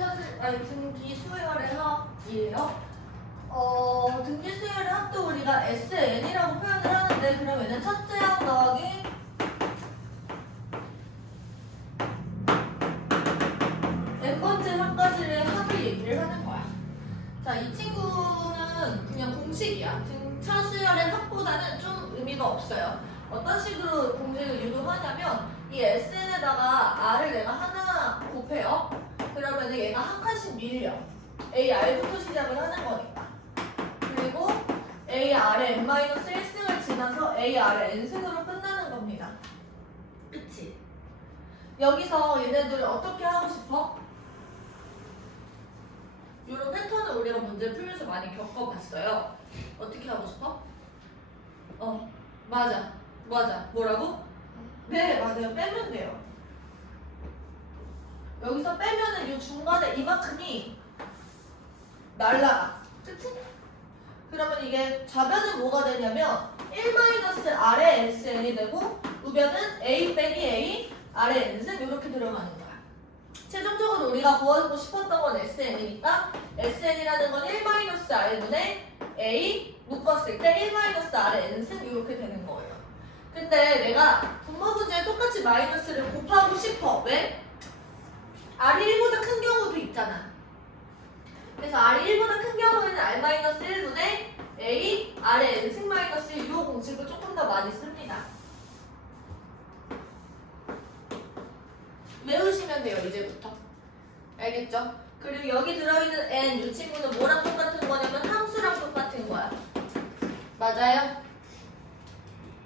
등기 수열의 합이에요. 등기 수열의 합도 우리가 SN이라고 표현을 하는데, 그럼 얘는 첫째 항 더하기 n번째 항까지의 합을 얘기를 하는 거야. 자, 이 친구는 그냥 공식이야. 등차 수열의 합보다는 좀 의미가 없어요. 어떤 식으로 공식을 유도하냐면, 이 SN에다가 R을 내가 하나 곱해요. 그러면 얘가 한 칸씩 밀려. AR부터 시작을 하는 거니까. 그리고 AR의 n-1승을 지나서 AR의 n승으로 끝나는 겁니다. 그치? 여기서 얘네들을 어떻게 하고 싶어? 이런 패턴을 우리가 문제 풀면서 많이 겪어봤어요. 어떻게 하고 싶어? 맞아. 뭐라고? 네, 맞아요. 빼면 돼요. 여기서 빼면은 이 중간에 이만큼이 날라가. 그치? 그러면 이게 좌변은 뭐가 되냐면 1-R의 SN이 되고 우변은 A 빼기 A R의 N승 이렇게 들어가는 거야. 최종적으로 우리가 구하고 싶었던 건 SN이니까 SN이라는 건 1-R분의 A 묶었을 때 1-R의 N승 이렇게 되는 거예요. 근데 내가 분모 문제에 똑같이 마이너스를 곱하고 싶어. 왜? R이 1보다 큰 경우도 있잖아. 그래서 R이 1보다 큰 경우에는 R-1분의 A, R의 N승 마이너스 1, 이 공식을 조금 더 많이 씁니다. 외우시면 돼요, 이제부터. 알겠죠? 그리고 여기 들어있는 N, 이 친구는 뭐랑 똑같은 거냐면 함수랑 똑같은 거야. 맞아요?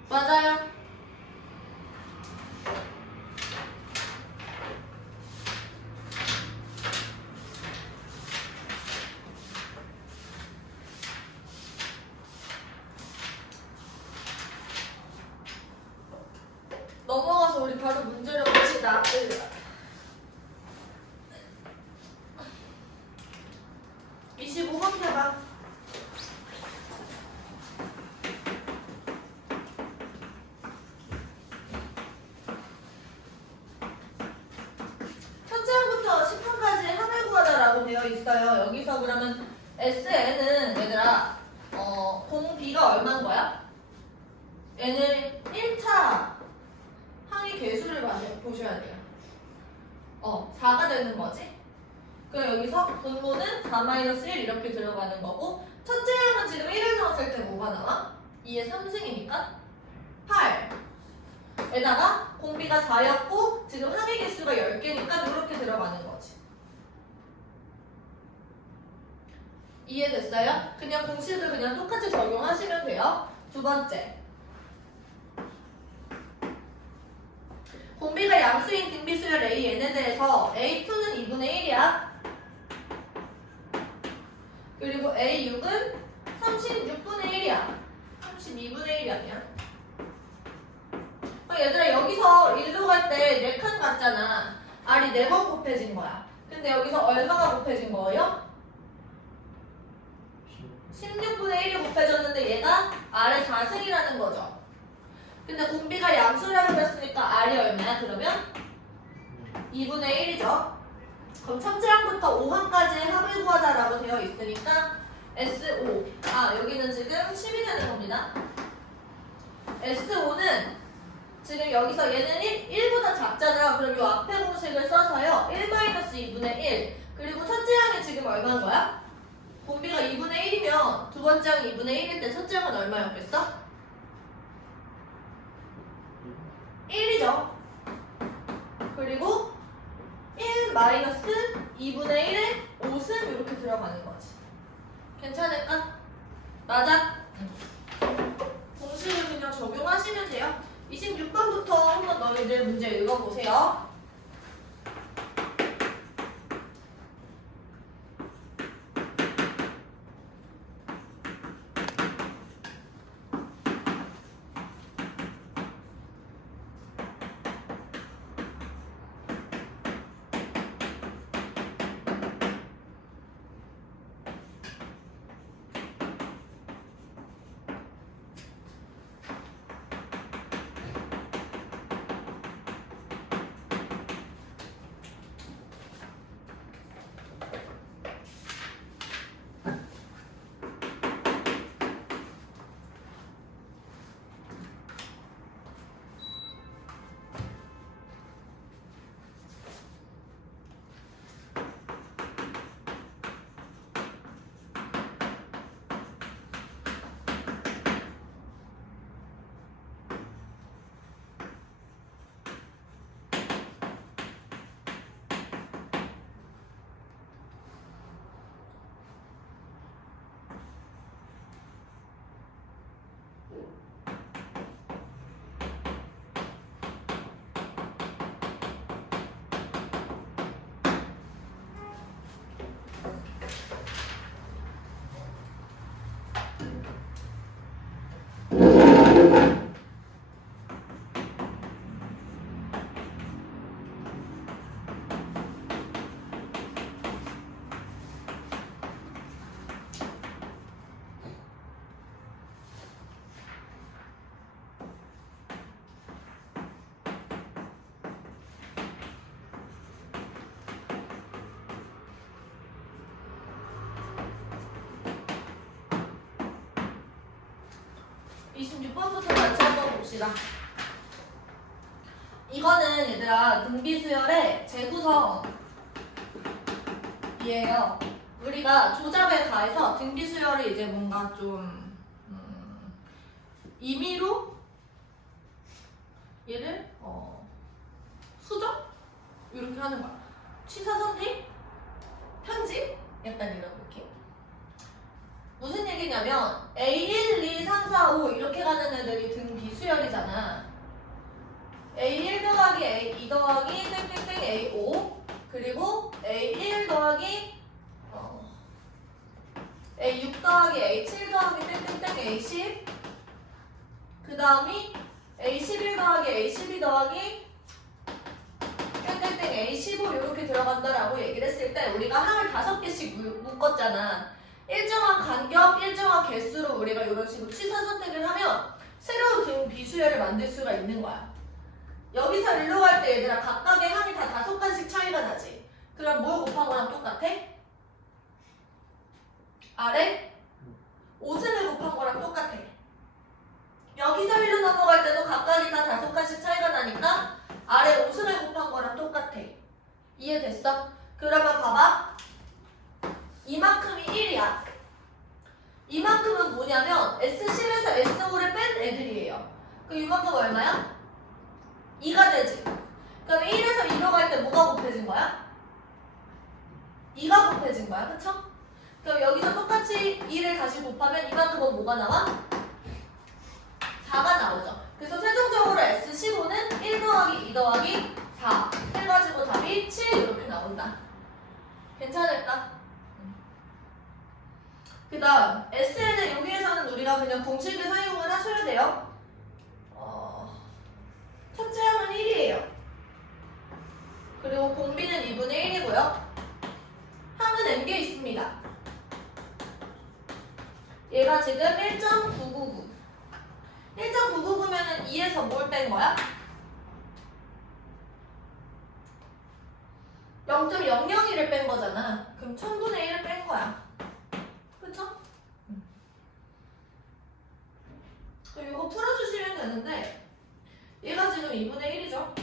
맞아요? 넘어가서 우리 바로 문제를 봅시다. 25번 해봐. 첫째 항부터 10항까지 합을 구하자라고 되어 있어요. 여기서 그러면 SN은 얘들아 공 B가 얼마인 거야? N을 1차 항의 개수를 보셔야 돼요. 4가 되는 거지? 그럼 여기서 분모는 4-1 이렇게 들어가는 거고, 첫째 항은 지금 1을 넣었을 때 뭐가 나와? 2의 3승이니까 8 에다가 공비가 4였고 지금 항의 개수가 10개니까 이렇게 들어가는 거지. 이해됐어요? 그냥 공식을 그냥 똑같이 적용하시면 돼요. 두 번째, 공비가 양수인 등비수열 AN에 대해서 A2는 2분의 1이야. 그리고 A6은 36분의 1이야. 32분의 1이 아니야. 얘들아, 여기서 1로 갈 때 4칸 갔잖아. R이 4번 곱해진 거야. 근데 여기서 얼마가 곱해진 거예요? 16분의 1이 곱해졌는데 얘가 R의 4승이라는 거죠. 근데 공비가 양수라고 했으니까 R이 얼마야? 그러면 2분의 1이죠. 그럼 첫째 항부터 5항까지의 합을 구하자라고 되어 있으니까 S5. 여기는 지금 10이 되는 겁니다. S5는 지금 여기서 얘는 1보다 작잖아. 그럼 이 앞에 공식을 써서요. 1-2분의 1. 그리고 첫째 항이 지금 얼마인 거야? 공비가 2분의 1이면 두 번째 항이 2분의 1일 때 첫째 항은 얼마였겠어? 1이죠. 그리고 1-2분의 1에 5승 이렇게 들어가는 거지. 괜찮을까? 맞아? 공식을 그냥 적용하시면 돼요. 26번부터 한번 너희들 문제 읽어보세요. 26번부터 같이 한번 봅시다. 이거는 얘들아 등비수열의 재구성이에요. 우리가 조잡에 가해서 등비수열을 이제 뭔가 좀 임의로 얘를 수정? 이렇게 하는 거야. 취사 선택? 편집? 약간 이런 느낌. 무슨 얘기냐면 A1, 2, 3, 4, 5 이렇게 가는 애들이 등비수열이잖아. A1 더하기 A2 더하기 땡땡땡 A5 그리고 A1 더하기 A6 더하기 A7 더하기 땡땡땡 A10 그 다음이 A11 더하기 A12 더하기 땡땡땡 A15 이렇게 들어간다라고 얘기를 했을 때 우리가 항을 5개씩 묶었잖아. 일정한 간격, 일정한 개수로 우리가 이런 식으로 취사 선택을 하면 새로운 등비수열을 만들 수가 있는 거야. 여기서 일로 갈 때 얘들아 각각의 항이 다 5칸씩 차이가 나지. 그럼 뭘 곱한 거랑 똑같아? 아래 5승을 곱한 거랑 똑같아. 여기서 일로 넘어갈 때도 각각이 다 5칸씩 차이가 나니까 아래 5승을 곱한 거랑 똑같아. 이해됐어? 그러면 봐봐. 이만큼이 1이야. 이만큼은 뭐냐면 S10에서 S5를 뺀 애들이에요. 그럼 이만큼 얼마야? 2가 되지. 그럼 1에서 2로 갈 때 뭐가 곱해진 거야? 2가 곱해진 거야. 그쵸? 그럼 여기서 똑같이 2를 다시 곱하면 이만큼은 뭐가 나와? 4가 나오죠. 그래서 최종적으로 S15는 1 더하기 2 더하기 4 해가지고 답이 7 이렇게 나온다. 괜찮을까? 그 다음 SN은 여기에서는 우리가 그냥 공식을 사용을 하셔야 돼요. 첫째 항은 1이에요. 그리고 공비는 2분의 1이고요. 항은 n개 있습니다. 얘가 지금 1.999. 1.999면은 2에서 뭘 뺀 거야? 0.001을 뺀 거잖아. 그럼 1000분의 1을 뺀 거야. 그쵸? 그럼 이거 풀어주시면 되는데 얘가 지금 2분의 1이죠.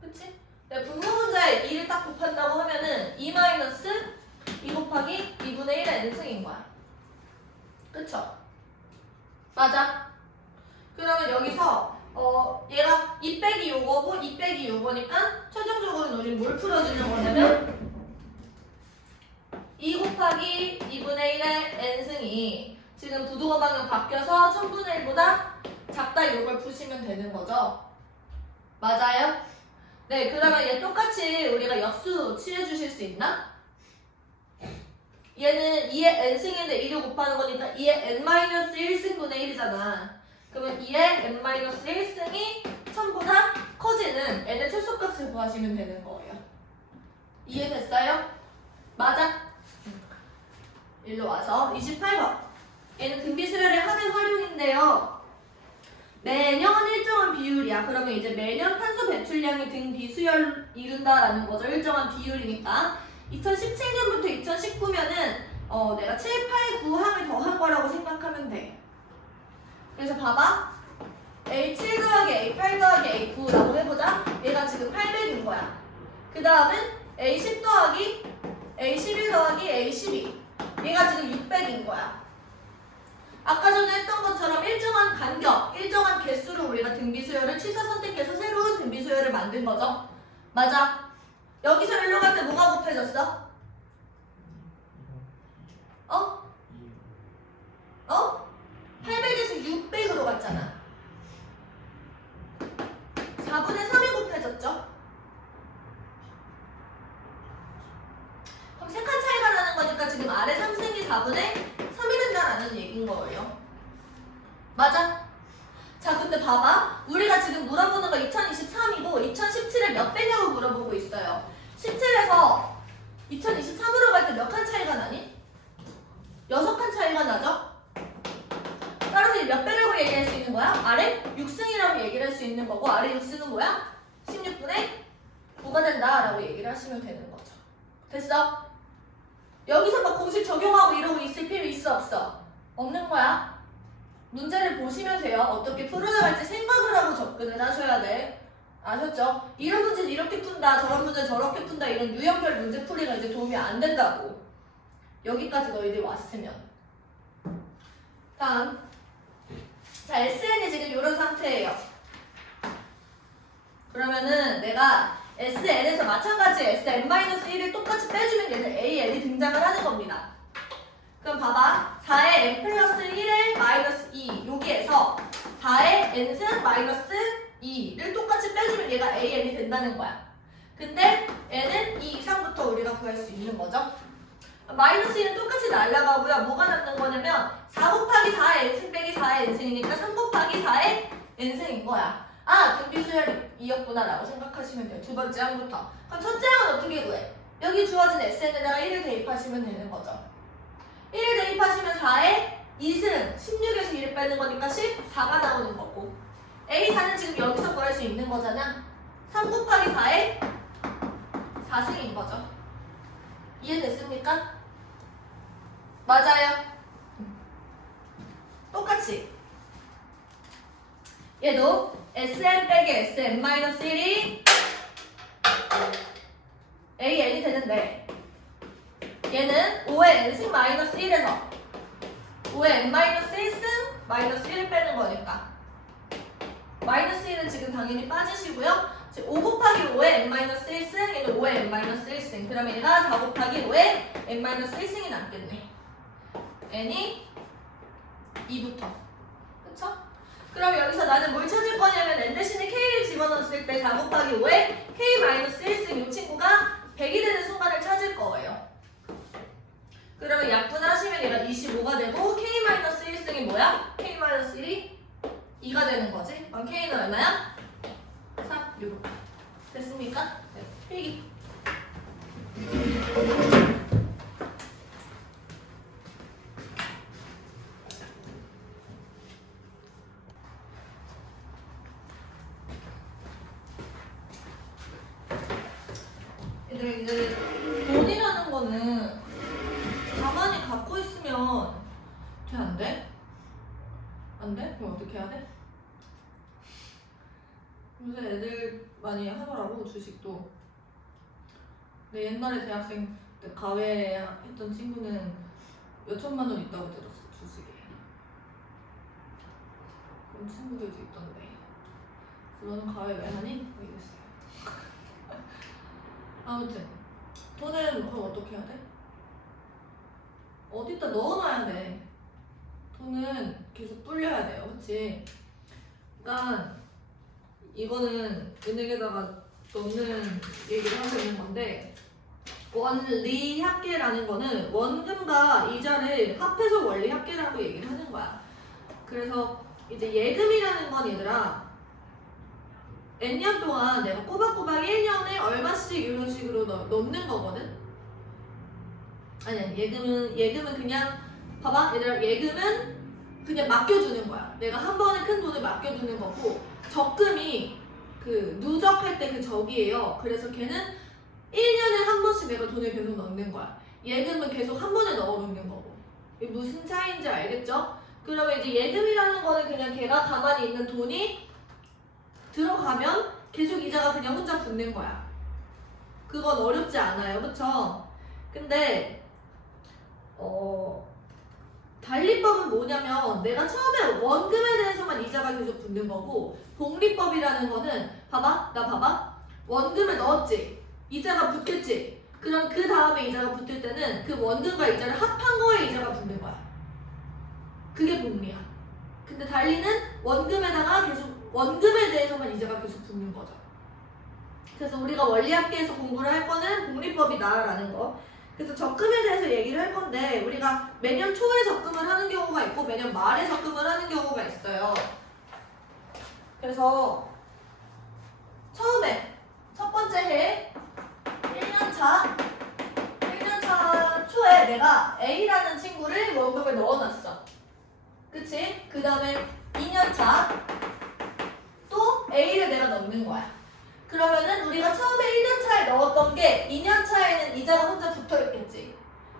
그치? 분모분자에 2를 딱 곱한다고 하면은 2 마이너스 2 곱하기 2분의 1의 n승인 거야. 그쵸? 맞아? 그러면 여기서 얘가 2 빼기 요거고 2 빼기 요거니까 최종적으로 우리 뭘 풀어주려고 하냐면 2 곱하기 2분의 1의 n승이 지금 부동호 방향 바뀌어서 1000분의 1보다 작다 이걸 푸시면 되는 거죠. 맞아요? 네, 그러면 얘 똑같이 우리가 역수 취해주실 수 있나? 얘는 2의 n승인데 2를 곱하는 거니까 2의 n-1승분의 1이잖아. 그러면 2의 n-1승이 1000보다 커지는 n의 최소값을 구하시면 되는 거예요. 이해됐어요? 맞아? 일로 와서 28번. 얘는 등비수열의 하는 활용인데요. 매년 일정한 비율이야. 그러면 이제 매년 탄소 배출량이 등비수열 이룬다라는 거죠. 일정한 비율이니까. 2017년부터 2019년은 내가 7, 8, 9 항을 더한 거라고 생각하면 돼. 그래서 봐봐. A7 더하기 A8 더하기 A9라고 해보자. 얘가 지금 800인 거야. 그 다음은 A10 더하기 A11 더하기 A12. 얘가 지금 600인 거야. 아까 전에 했던 것처럼 일정한 간격, 일정한 개수로 우리가 등비수열을 취사 선택해서 새로운 등비수열을 만든 거죠. 맞아. 여기서 일로 갈 때 뭐가 곱해졌어? 800에서 600으로 갔잖아. 4분의 3이 곱해졌죠? 그럼 3칸 차이가 나는 거니까 지금 아래 3승이 4분의 3이 된다라는 얘기인 거예요. 맞아? 자, 근데 봐봐. 우리가 지금 물어보는 거 2023이고 2017에 몇 배냐고 물어보고 있어요. 17에서 2023으로 갈 때 몇 칸 차이가 나니? 6칸 차이가 나죠? 따라서 몇 배라고 얘기할 수 있는 거야? 아래 6승이라고 얘기를 할 수 있는 거고 아래 6승은 뭐야? 16분의 9가 된다라고 얘기를 하시면 되는 거죠. 됐어? 여기서 막 공식 적용하고 이러고 있을 필요 있어 없어? 없는 거야. 문제를 보시면 돼요. 어떻게 풀어나갈지 생각을 하고 접근을 하셔야 돼. 아셨죠? 이런 문제는 이렇게 푼다, 저런 문제는 저렇게 푼다, 이런 유형별 문제 풀이가 이제 도움이 안 된다고. 여기까지 너희들이 왔으면. 다음. 자, SN이 지금 이런 상태예요. 그러면은 내가 SN에서 마찬가지 SN-1을 똑같이 빼주면 얘는 AN이 등장을 하는 겁니다. 그럼 봐봐. 4의 n 플러스 1의 마이너스 2 여기에서 4의 n승 마이너스 2를 똑같이 빼주면 얘가 AN이 된다는 거야. 근데 n은 2 이상부터 우리가 구할 수 있는 거죠. 마이너스 1은 똑같이 날라가고요. 뭐가 남는 거냐면 4 곱하기 4의 n승 빼기 4의 n승이니까 3 곱하기 4의 n승인 거야. 아, 등비수열이었구나 라고 생각하시면 돼요. 두 번째 항부터. 그럼 첫째 항은 어떻게 구해? 여기 주어진 SN에다가 1을 대입하시면 되는 거죠. 1을 대입하시면 4에 2승 16에서 1을 빼는 거니까 14가 나오는 거고 A4는 지금 여기서 구할 수 있는 거잖아. 3 곱하기 4에 4승인 거죠. 이해됐습니까? 맞아요. 똑같이 얘도 SN 빼기 SN-1이 AN이 되는데 얘는 5의 n승 마이너스 1에서 5의 n-1승 마이너스 1을 빼는 거니까 마이너스 1은 지금 당연히 빠지시고요. 5 곱하기 5의 n-1승 얘는 5의 n-1승 그러면 얘가 4 곱하기 5의 n-1승이 남겠네. n이 2부터 그쵸? 그럼 여기서 나는 뭘 찾을 거냐면 n 대신에 k를 집어넣었을 때 4 곱하기 5의 k-1승 이 친구가 100이 되는 순간을 찾을 거예요. 그러면 약분하시면 얘가 25가 되고 k-1승이 뭐야? k-1이 2가 되는 거지. 그럼 k는 얼마야? 3, 6. 됐습니까? 네, 필기. 얘들 이제 돈이라는 거는 가만히 갖고 있으면 돼? 안 돼? 안 돼? 그럼 어떻게 해야 돼? 요새 애들 많이 하더라고 주식도. 근데 옛날에 대학생 때 가외 했던 친구는 몇 천만 원 있다고 들었어 주식에. 그런 친구들도 있던데. 그래서 너는 가외 왜 하니? 뭐 이랬어요. 아무튼 돈은 그럼 어떻게 해야 돼? 어디다 넣어놔야 돼. 돈은 계속 불려야 돼요. 그치? 그러니까 이거는 은행에다가 넣는 얘기를 하고 있는 건데 원리합계라는 거는 원금과 이자를 합해서 원리합계라고 얘기를 하는 거야. 그래서 이제 예금이라는 건 얘들아 N년 동안 내가 꼬박꼬박 1년에 얼마씩 이런 식으로 넣는 거거든? 아니 예금은 그냥 봐봐 얘들아 예금은 그냥 맡겨주는 거야. 내가 한 번에 큰 돈을 맡겨두는 거고 적금이 그 누적할 때 그 적이에요. 그래서 걔는 1년에 한 번씩 내가 돈을 계속 넣는 거야. 예금은 계속 한 번에 넣어놓는 거고. 이게 무슨 차이인지 알겠죠? 그러면 이제 예금이라는 거는 그냥 걔가 가만히 있는 돈이 들어가면 계속 이자가 그냥 혼자 붙는 거야. 그건 어렵지 않아요. 그쵸? 근데 달리법은 뭐냐면 내가 처음에 원금에 대해서만 이자가 계속 붙는 거고 복리법이라는 거는 봐봐 원금을 넣었지 이자가 붙겠지 그럼 그 다음에 이자가 붙을 때는 그 원금과 이자를 합한 거에 이자가 붙는 거야. 그게 복리야. 근데 달리는 원금에다가 계속 원금에 대해서만 이자가 계속 붙는 거죠. 그래서 우리가 원리합계에서 공부를 할 거는 복리법이다 라는 거. 그래서 적금에 대해서 얘기를 할 건데 우리가 매년 초에 적금을 하는 경우가 있고 매년 말에 적금을 하는 경우가 있어요. 그래서 처음에 첫 번째 해 1년차 초에 내가 A라는 친구를 원금을 넣어놨어. 그치? 그 다음에 2년차 또 A를 내가 넣는 거야. 그러면은 우리가 처음에 1년차에 넣었던 게 2년차에는 이자가 혼자 붙어있겠지.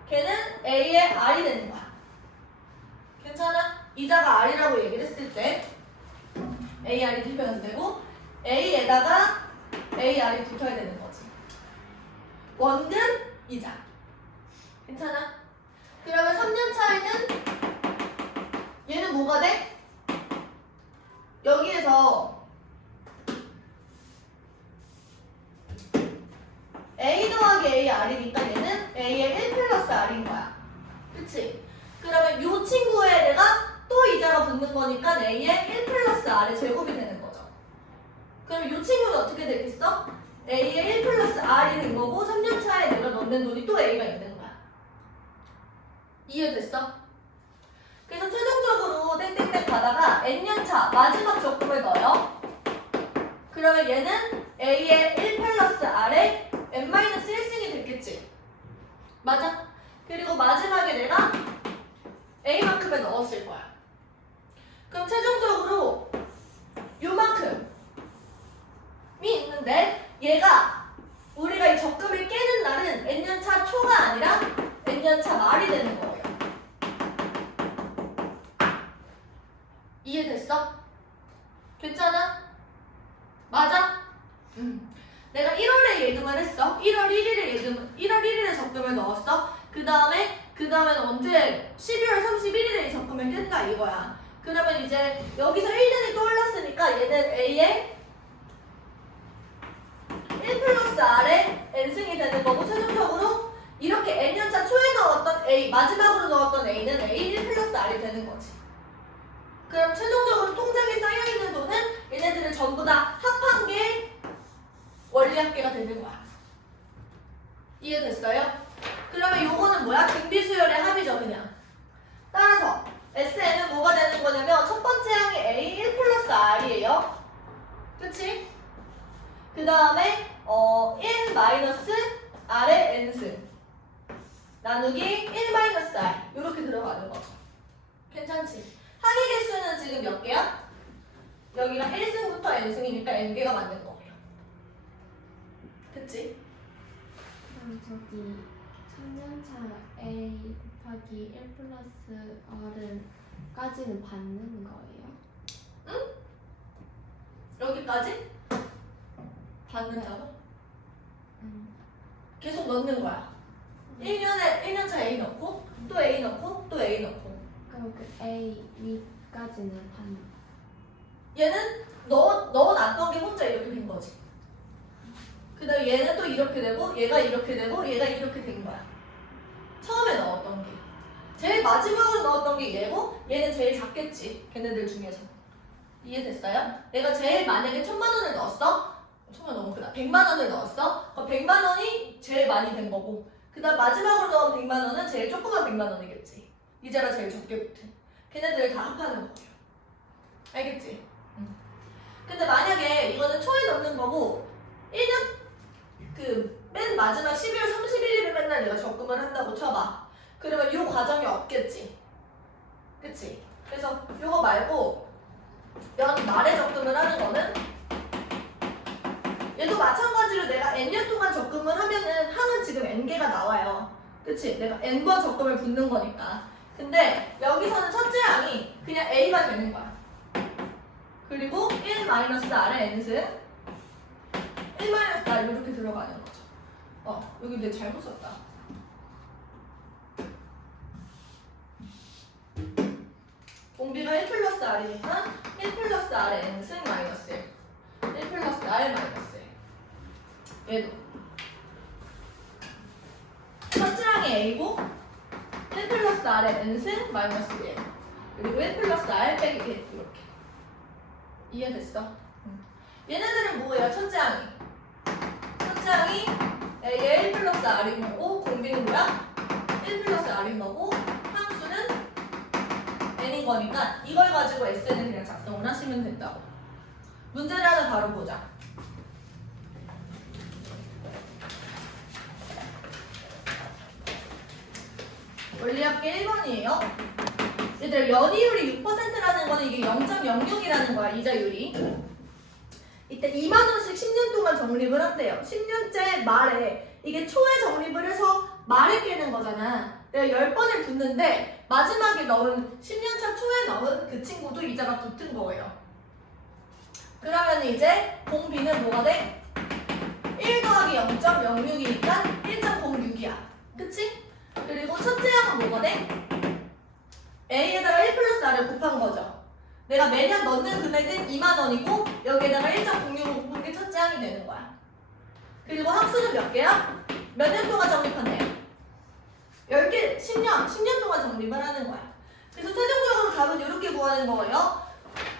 걔는 A의 R이 되는 거야. 괜찮아? 이자가 R이라고 얘기를 했을 때 AR이 되면 안 되고 A에다가 AR이 붙어야 되는 거지. 원금 이자. 괜찮아? 그러면 3년 차에는 얘는 뭐가 돼? 여기에서 A 더하기 AR이니까 얘는 A의 1 플러스 R인 거야. 그치? 그러면 이 친구에 내가 또 이자가 붙는 거니까 A의 1 플러스 R의 제곱이 되는 거죠. 그럼 이 친구는 어떻게 되겠어? A의 1 플러스 R이 된 거고 3년 차에 내가 넣는 돈이 또 A가 있는 거야. 이해됐어? 그래서 최종적으로 땡땡땡 가다가 N년 차 마지막 적금을 넣어요. 그러면 얘는 A의 1 플러스 R의 N-1승이 됐겠지? 맞아? 그리고 마지막에 내가 A만큼을 넣었을 거야. 그럼 최종적으로 요만큼이 있는데 얘가 우리가 이 적금을 깨는 날은 N년차 초가 아니라 N년차 말이 되는 거예요. 이해됐어? 괜찮아? 맞아? 내가 1월에 예금을 했어. 1월 1일에 적금을 넣었어. 그 다음에는 언제? 12월 31일에 이 적금을 깬다 이거야. 그러면 이제 여기서 1년이 떠올랐으니까 얘는 A의 1 플러스 R의 N승이 되는 거고 최종적으로 이렇게 N년차 초에 넣었던 A, 마지막으로 넣었던 A는 A 1 플러스 R이 되는 거지. 그럼 최종적으로 통장에 쌓여있는 돈은 얘네들을 전부 다 합한 게 원리합계가 되는 거야. 이해됐어요? 그러면 요거는 뭐야? 등비수열의 합이죠 그냥. 따라서 SN은 뭐가 되는 거냐면 첫 번째 항이 A 1 플러스 R이에요. 그치? 그 다음에 1 마이너스 R의 N승 나누기 1 마이너스 R 이렇게 들어가는 거죠. 괜찮지? 항의 개수는 지금 몇 개야? 여기가 1승부터 N승이니까 N개가 맞는 거예요. 됐지? 그럼 저기 3년차 A 곱하기 1 플러스 R까지는 받는 거예요? 응? 여기까지? 받는다고? 계속 넣는 거야. 1년차 A 넣고 또 A 넣고 또 A 넣고. 그럼 그 A 위까지는 받는 얘는 넣어놨던 게 혼자 이렇게 된 거지. 그 다음에 얘는 또 이렇게 되고 얘가 이렇게 되고 얘가 이렇게 된 거야. 처음에 넣었던 게. 제일 마지막으로 넣었던 게 얘고 얘는 제일 작겠지. 걔네들 중에서. 이해됐어요? 내가 제일 만약에 1000만 원을 넣었어? 1000만 원 너무 크다. 100만 원을 넣었어? 그럼 100만 원이 제일 많이 된 거고 그 다음 마지막으로 넣은 100만 원은 제일 조그만 100만 원이겠지. 이자가 제일 적게 붙은. 걔네들을 다 합하는 거예요. 알겠지? 근데 만약에 이거는 초에 넣는 거고 1년 맨 마지막 12월 31일에 맨날 내가 적금을 한다고 쳐봐. 그러면 이 과정이 없겠지. 그치? 그래서 이거 말고 연 말에 적금을 하는 거는 얘도 마찬가지로 내가 N년 동안 적금을 하면은 항은 지금 N개가 나와요. 그치? 내가 N번 적금을 붓는 거니까. 근데 여기서는 첫째 항이 그냥 A가 되는 거야. 그리고 1 마이너스 R의 N승 1 마이너스 R 이렇게 들어가는 거죠. 여기 내가 잘못 썼다. 공비가 1 플러스 R이니까 1 플러스 R의 N승 마이너스 1 플러스 R 마이너스 1 얘도 첫째 항이 A고 1 플러스 R의 N승 마이너스 1 그리고 1 플러스 R 빼기 1 이렇게 이해됐어? 얘네들은 뭐예요? 첫째 항이 A의 1 플러스 R인 거고 공비는 뭐야? 1 플러스 R인 거고 함수는 N인 거니까 이걸 가지고 S는 그냥 작성을 하시면 된다고. 문제를 하나 바로 보자. 원리합계 1번이에요. 얘들 연이율이 6%라는 거는 이게 0.06이라는 거야, 이자율이. 이때 2만 원씩 10년 동안 적립을 한대요. 10년째 말에 이게 초에 적립을 해서 말을 깨는 거잖아. 내가 10번을 붙는데 마지막에 넣은 10년차 초에 넣은 그 친구도 이자가 붙은 거예요. 그러면 이제 공B는 뭐가 돼? 1 더하기 0.06이니까 1.06이야. 그치? 그리고 첫째 항은 뭐가 돼? A에다가 1 플러스 R을 곱한 거죠. 내가 매년 넣는 금액은 2만 원이고 여기에다가 1.06을 곱한 게 첫째 항이 되는 거야. 그리고 학수는 몇 개야? 몇 년 동안 적립한대요? 10개, 10년 동안 적립을 하는 거야. 그래서 최종적으로 답은 이렇게 구하는 거예요.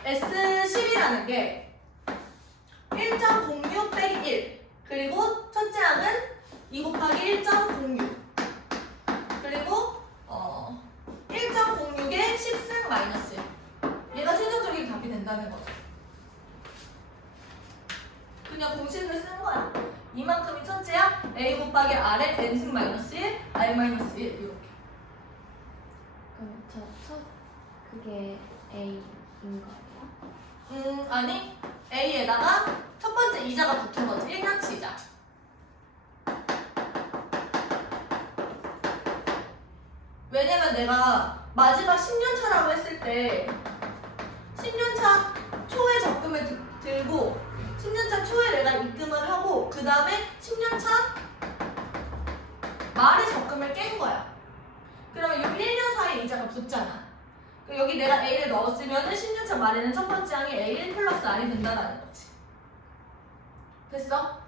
S10이라는 게 1.06 빼기 1. 그리고 첫째 항은 2 곱하기 1.06. 그리고 1.06에 10승 마이너스 1. 얘가 최종적인 답이 된다는 거죠. 그냥 공식을 쓴 거야. 이만큼이 첫째야. A 곱하기 R의 n승 마이너스 1, R 마이너스 1 이렇게. 그럼 첫 그게 A인 거예요? 아니 A에다가 첫 번째 이자가 붙은 거지. 1년치 이자. 왜냐면 내가 마지막 10년차라고 했을 때 10년차 초에 적금을 들고 10년차 초에 내가 입금을 하고 그 다음에 10년차 말에 적금을 깬 거야. 그러면 여기 1년 사이에 이자가 붙잖아. 여기 내가 A를 넣었으면 10년차 말에는 첫 번째 항이 A1 플러스 R이 된다는 거지. 됐어?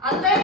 안 돼?